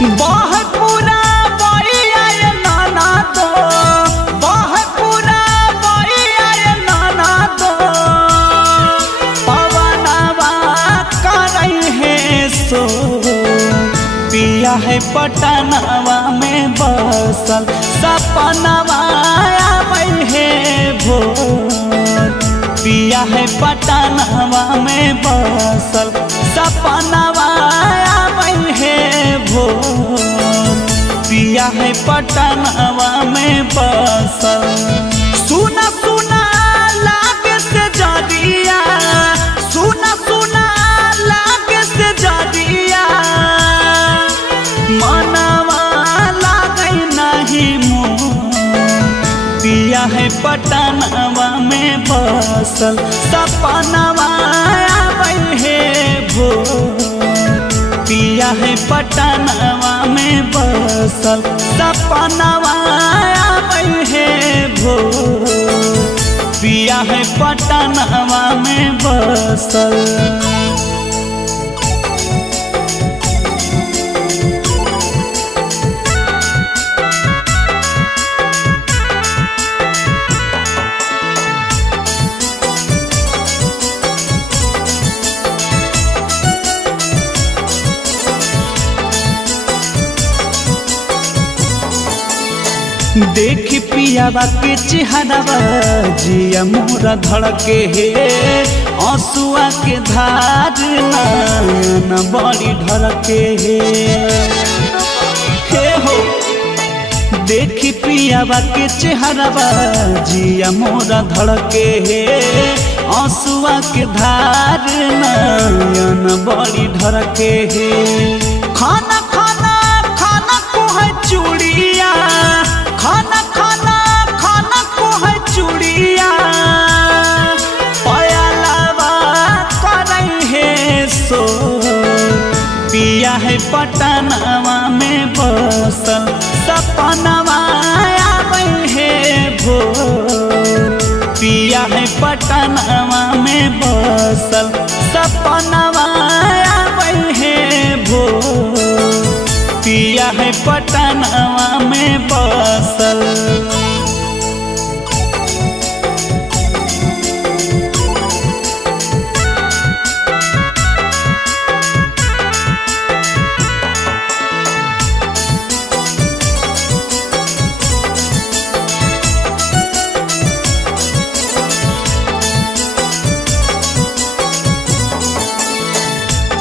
बहुत पूरा बइया ये नाना दो, बहुत पूरा बइया ये नाना दो, पवनवा करई है सो पिया है पटनवा में बसल, सपनवा आवे है भोर पिया है पटनवा में बसल, सपनवा आवे है भोर पिया है पटनवा में बसल। सुना सुना लागे से जदिया, सुना सुना लागे से जदिया, मनवा लागे नहीं मोर पिया है पटनवा में बसल, सपनवा आवे है भोर पिया है पटनवा में बसल, सपनवा आवे है भोर पिया है पटनवा में बसल। देख पियावा के चेहरावा जिया मोरा धड़के हे, आंसुआ के धार नैन बड़ी ढरके हे हो। देख पियावा के चेहरावा जिया मोरा धड़के हे, आंसुआ के धार नैन बड़ी ढरके हे। खाना खाना खाना को है चूड़िया, खाना खाना खाना को है चूड़िया, पयलवा करई है सो पिया है पटनवा में बसल, सपनवा आवे है भोर पिया है पटनवा में बसल, सपनवा आवे है भोर पिया है पटनवा में बसल।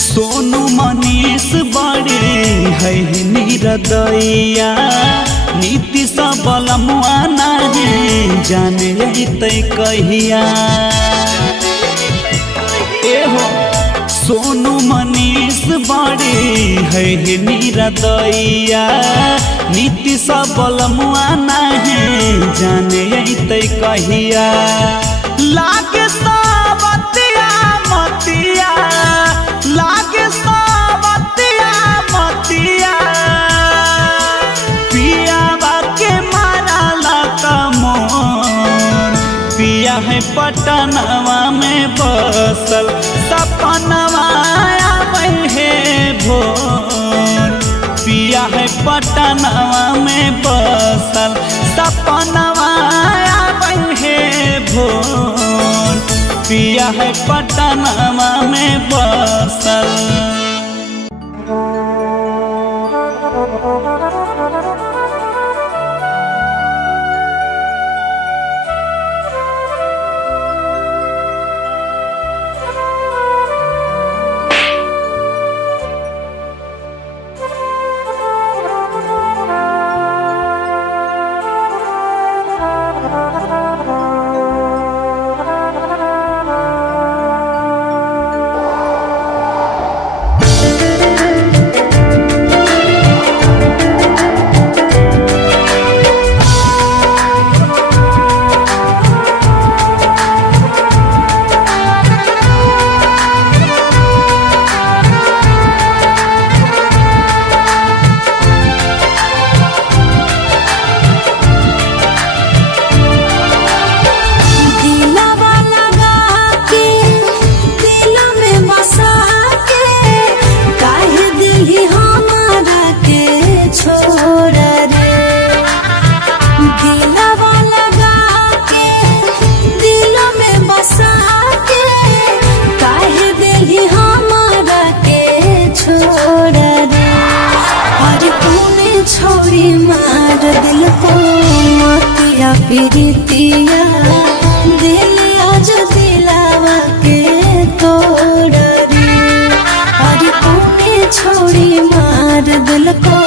सोनू मनीष बड़ी है निरदैया, नीति सबलमुआ नहीं जाने तै कहिया एहो। सोनू मनीष बड़ी है निरदैया, नीति सबलमुआ नहीं जाने तै कहिया। लागे सावतिया मतिया, लागे सावतिया मतिया, पियावा के मारला कमोर पिया है पटनवा में बसल, सपनवा आवे है भोर पिया है पटनवा में बसल, सपनवा आवे है भोर पिया है पटनवा में बसल। छोड़ी मार दिल को मोतिया प्रीतिया दिल आज दिलावा के तोड़ रे। अरे तूने छोड़ी मार दिल को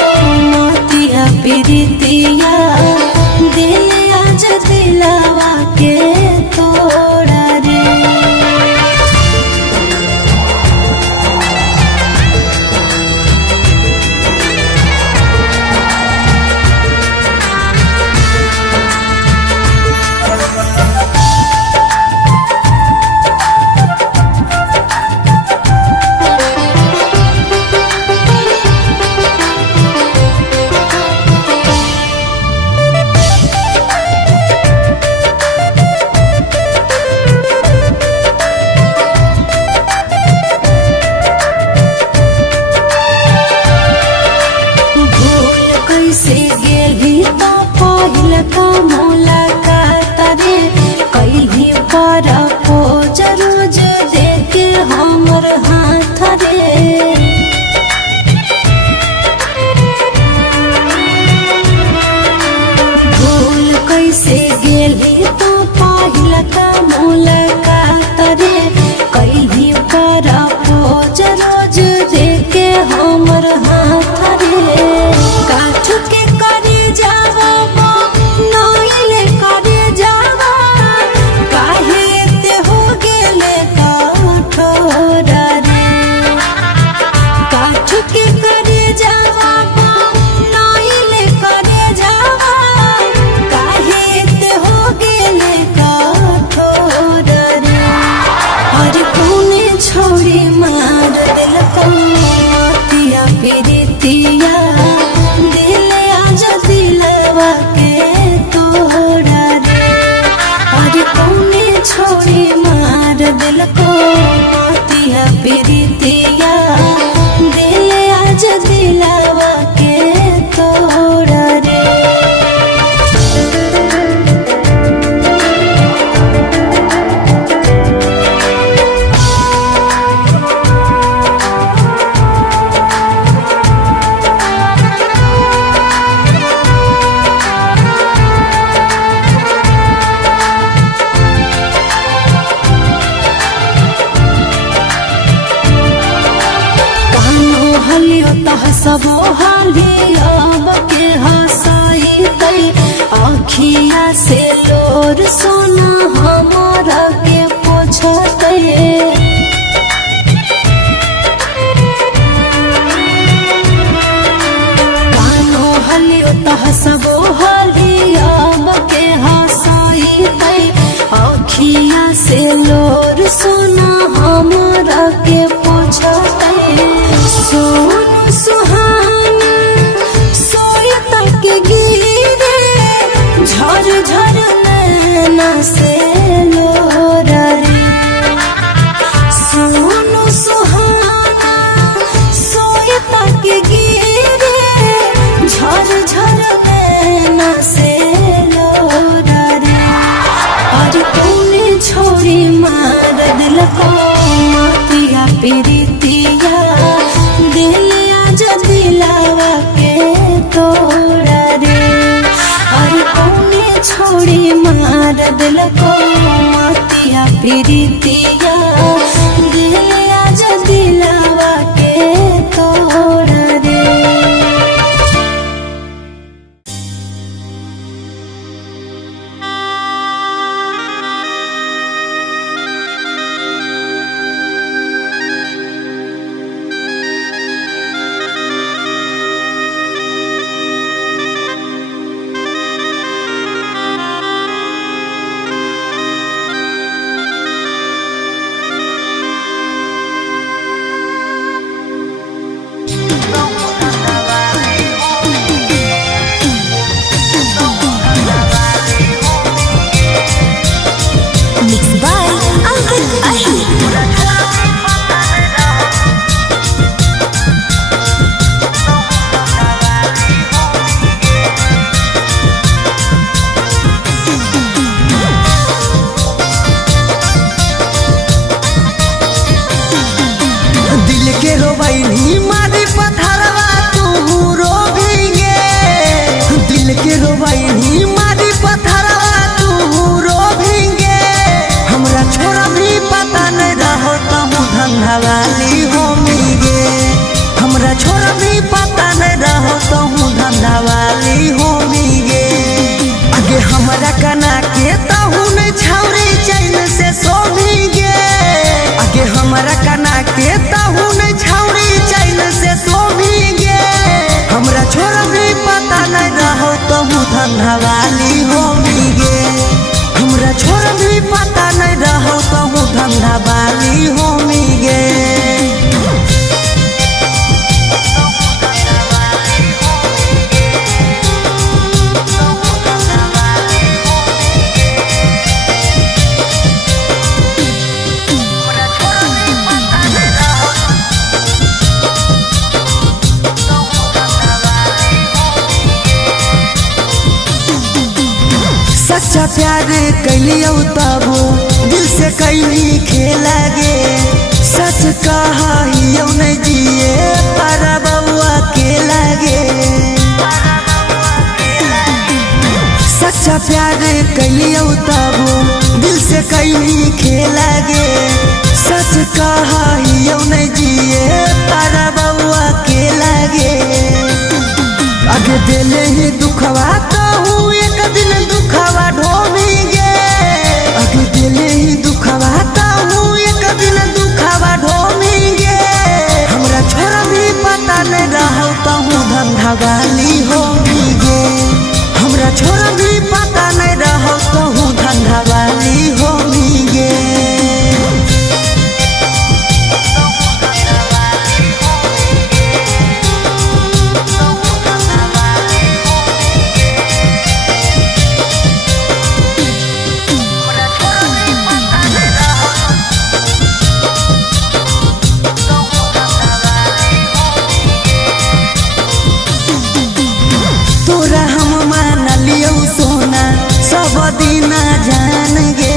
मोतिया प्रीतिया दिल आज दिलावा के तोड़ रे। कैसे गेली तो पहिल का मुलाकात रे कैली पर खोज रोज देखे हमर हाथ रे। भूल कैसे गेली तो पहिल का मुलाकात रे कैली पर खोज रोज देखे हमर हाथ रे। काठ के करे जावा नइले करे जावा काहे ते हो गेले कठोर रे। काठ के करे जावा नइले करे जावा काहे ते हो गेले कठोर रे। हर कोने छोड़ी मार दिल को मोतिया प्रीतिया दिल आज दिलवा के तोड़ रे। अरे कौने छोड़ी मार दिल को मोतिया प्रीतिया दिल आज दिलवा के तोड़ रे। हलियो तह सबो हाली अब के हंसाई तई आखिया से लोर सोना हमारा के पोछते। कानो हलियो तह सबो हाली अब के हंसाई तई आखिया से लोर सोना हमारा के पोछते। सोनू सुहाना सोई तक गिरे झर झर नैना से लोर रे। सोनू सुहाना सोई तक गिरे झर झर नैना से लोर रे। और तूने छोड़ी मार दिल को मोतिया प्रीतिया दिल आज दिलावा के तोड़ रे। और कौने छोड़ी मार दिल को मोतिया प्रीतिया दिल आज दिलावा के तोड़ रे। प्यार कैलियो तब दिल से कैली खेला गे सच कहियो नहीं जिए पर बउआ के लागे सच्चा प्यार कैलियो तब दिल से कैली खेला गे सच कहियो नहीं जिए पर बउआ के लागे आगे दिले ही दुखवा कहूँ एक दिन दुखवा ढोवेंगे आगे दिले ही दुखवा कहूँ एक दिन दुखवा ढोवेंगे हमरा छोरा भी पता नहीं रहो कहूँ धंधा वाली होंगे हमरा छोरा भी पता नहीं रहो कहूँ धंधा वाली होंगे सब दिन जान गे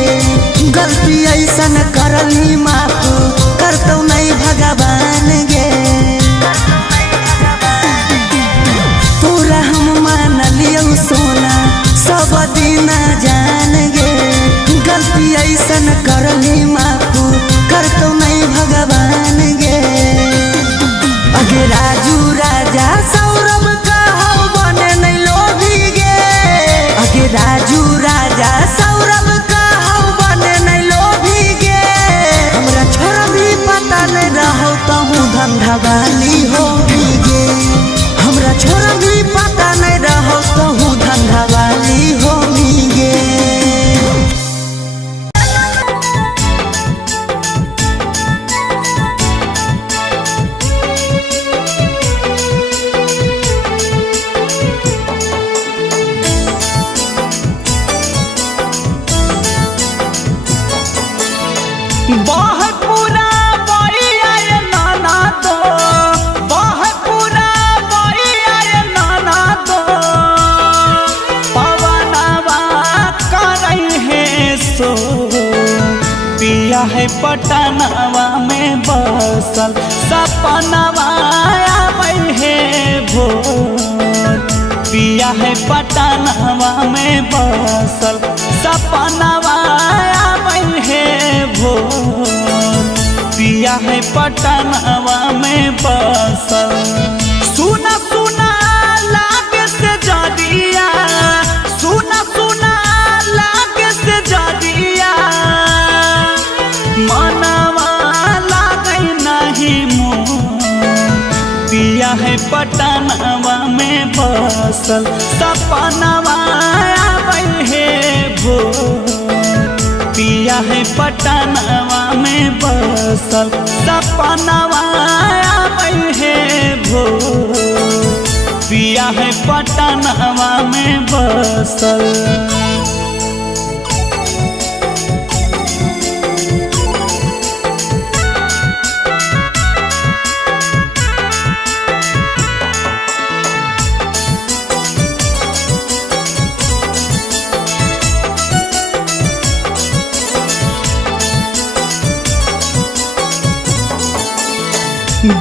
गलती ऐसन करली माफ करतो नहीं भगवान गे तोरा हम मान लियो सोना सब दिन जान गे गलती ऐसन करली माफ करतो नहीं भगवान गे अगे राजू राजा सौरभ कहौ बने नहीं लोभी गे अगे राजू राजा सौरभ कहौ बने नहीं लोभी गे हमरा छोरा भी पता नहीं रहो कहूँ धंधा वाली होगी गे हमरा छोरा भी पता नहीं रहो कहूँ धंधा वाली होगी गे बहुत पूरा बइया ये नाना दो बहुत पूरा बइया ये नाना दो पवनवा करई है सो पिया है पटनवा में बसल सपनवा आबै है भोर पिया है पटनवा में बसल सपनवा आबै है भोर पिया है पटनवा में बसल सुना सुना लागे से जदिया सुना सुना लागे से जदिया मनवा लागे नहीं मोर पिया है पटनवा में बसल सपनवा आबै है भोर पिया है पटनवा में बसल सपनवा आबै है भोर पिया है पटनवा में बसल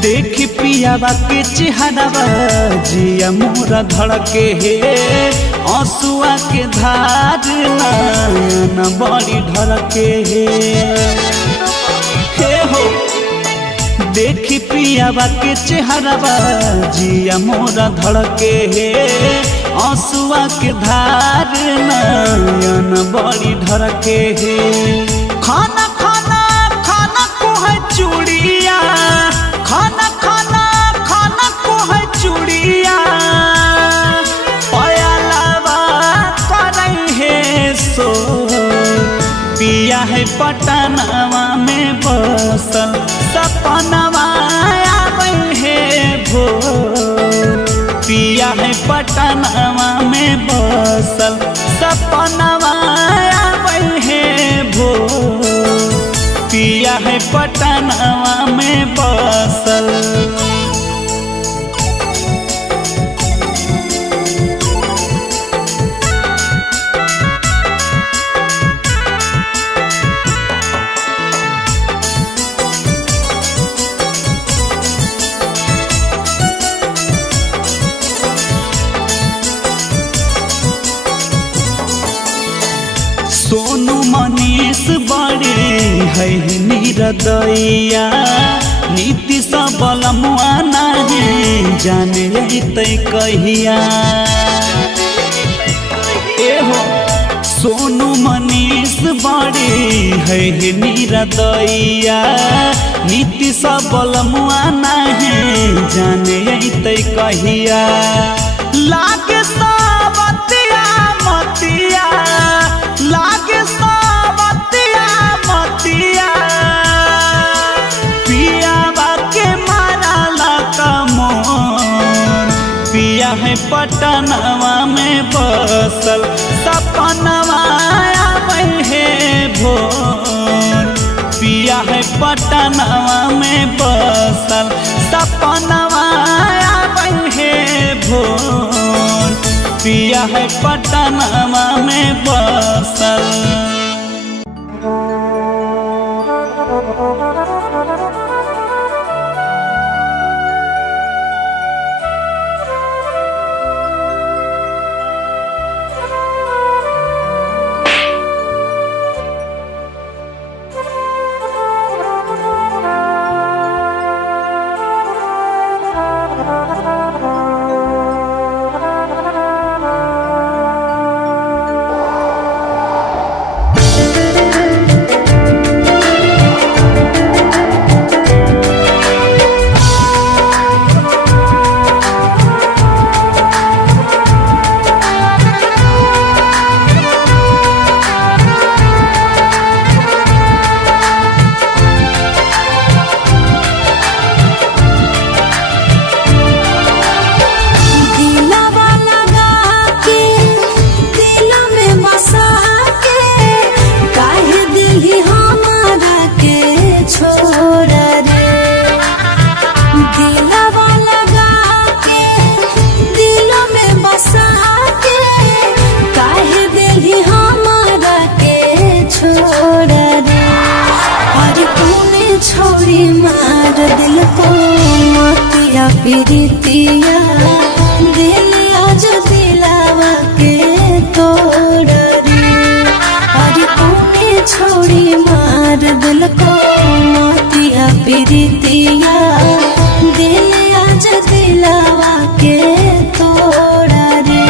देख पियावा के चेहरावा जिया मोरा धड़के हे आंसुआ के धार नयन बड़ी ढरके हे हो देख पियावा के चेहरावा जिया मोरा धड़के हे आंसुआ के धार नयन बड़ी ढरके हे खाना खाना खाना को है चूड़िया खाना खाना खाना को है चूड़िया पयालवा करई है सो पिया है पटनवा में बसल सपनवा आबै है भोर पिया है पटनवा में बसल सपनवा आबै है भोर पिया है पटनवा में बसल बड़ी है निरदैया नीति सबलमुआ नहीं जाने तै कहिया एहो सोनू मनीष बड़ी है निरदैया नीति सबलमुआ नहीं जाने तै कहिया लागे सावतिया मतिया लागे सावतिया मतिया पिया बाके मारा लका मोर पिया है पटनवा में बसल सपनवा आवे है भोर पिया है पटनवा में बसल सपनवा आवे है भोर पिया है पटनवा में बसल। प्रीतिया दिल आज दिलावा के तोड़ रे अरे कौने छोड़ी मार दिल को मोतिया प्रीतिया दिल आज दिलावा के तोड़ रे।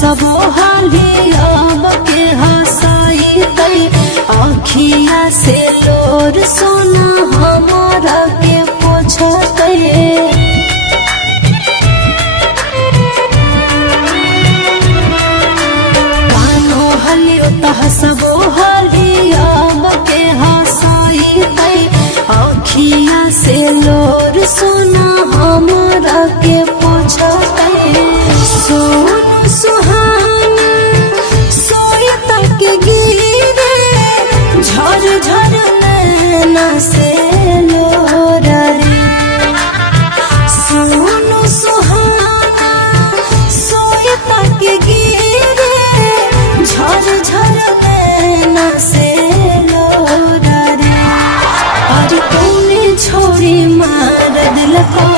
हसबो हाली अब के हसाई तई आखिया से लोर सोना हमारा के पोछते कानो हलियो त हसबो हाली अब के हसाई तई आखिया से लोर सोना हमारा के पोछते सोनू सुहाना सोई तक गिरे झर झर नैना से लोरा रे सोनू सुहाना सोई तक गिरे झर झर नैना से लोरा रे और तूने छोड़ी मार दिल को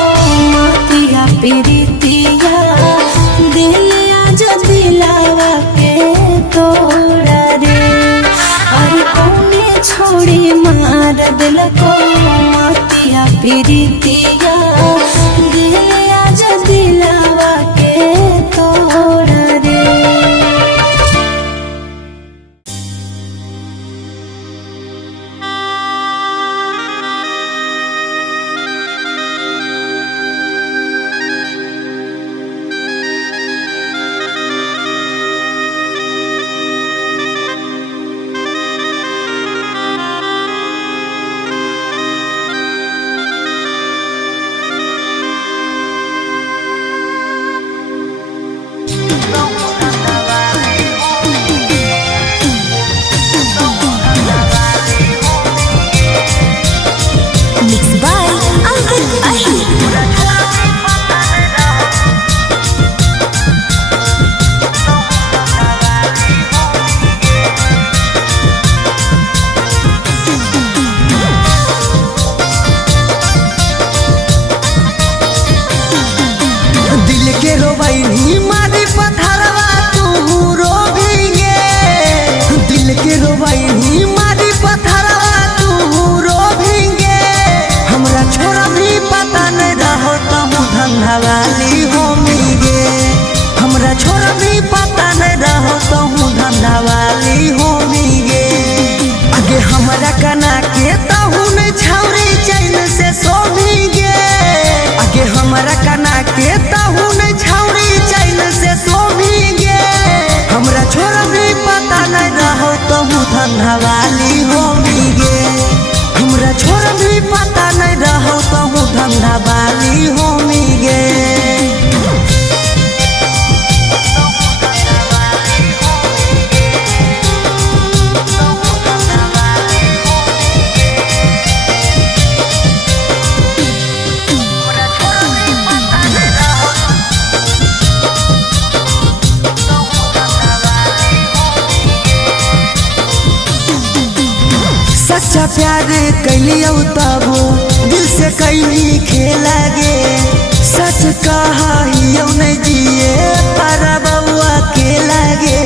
मातिया पीरितिया दिल आज दिलावा के तोड़ा रे और कौने छोड़ी मार दिल को मातिया पीरितिया दिल आज दिलावा के तोड़ा रे। धंधावाली होमी गे हमरा छोड़ भी पता नहीं रहो तो धंधावाली होमी गे। सच्चा प्यार कैलियो तब दिल से कैली खेला गे सच कहा नहीं जिए पर बउआ के लागे।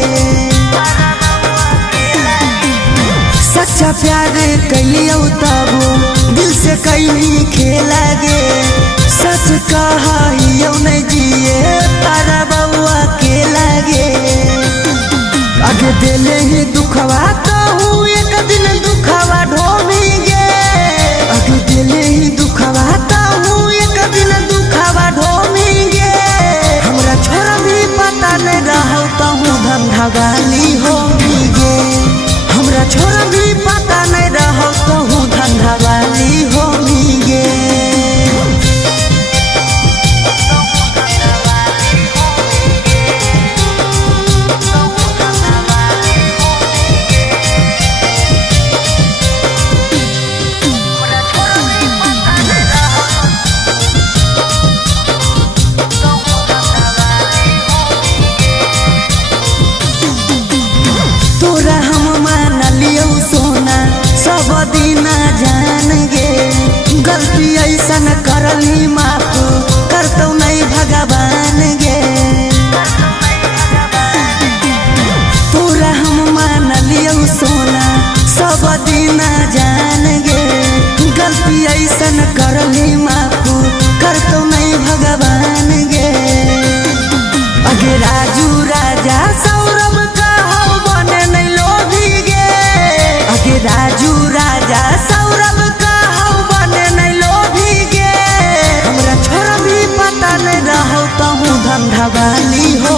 सच्चा प्यार कैलियो तब दिल से कैली खेला गे सच कहा नहीं जिए पर बउआ के लागे। आगे दिले ही दुखवा तो एक दिन दुखवा ढोमेंगे आगे दिले ही दुखवा तो एक दिन दुखवा ढोमेंगे। हमरा छोरा भी पता नहीं रहो तो धंधावाली होंगे हमरा छोरा भी पता नहीं रहो तो धंधावाली होंगे। लौंडा वाली हो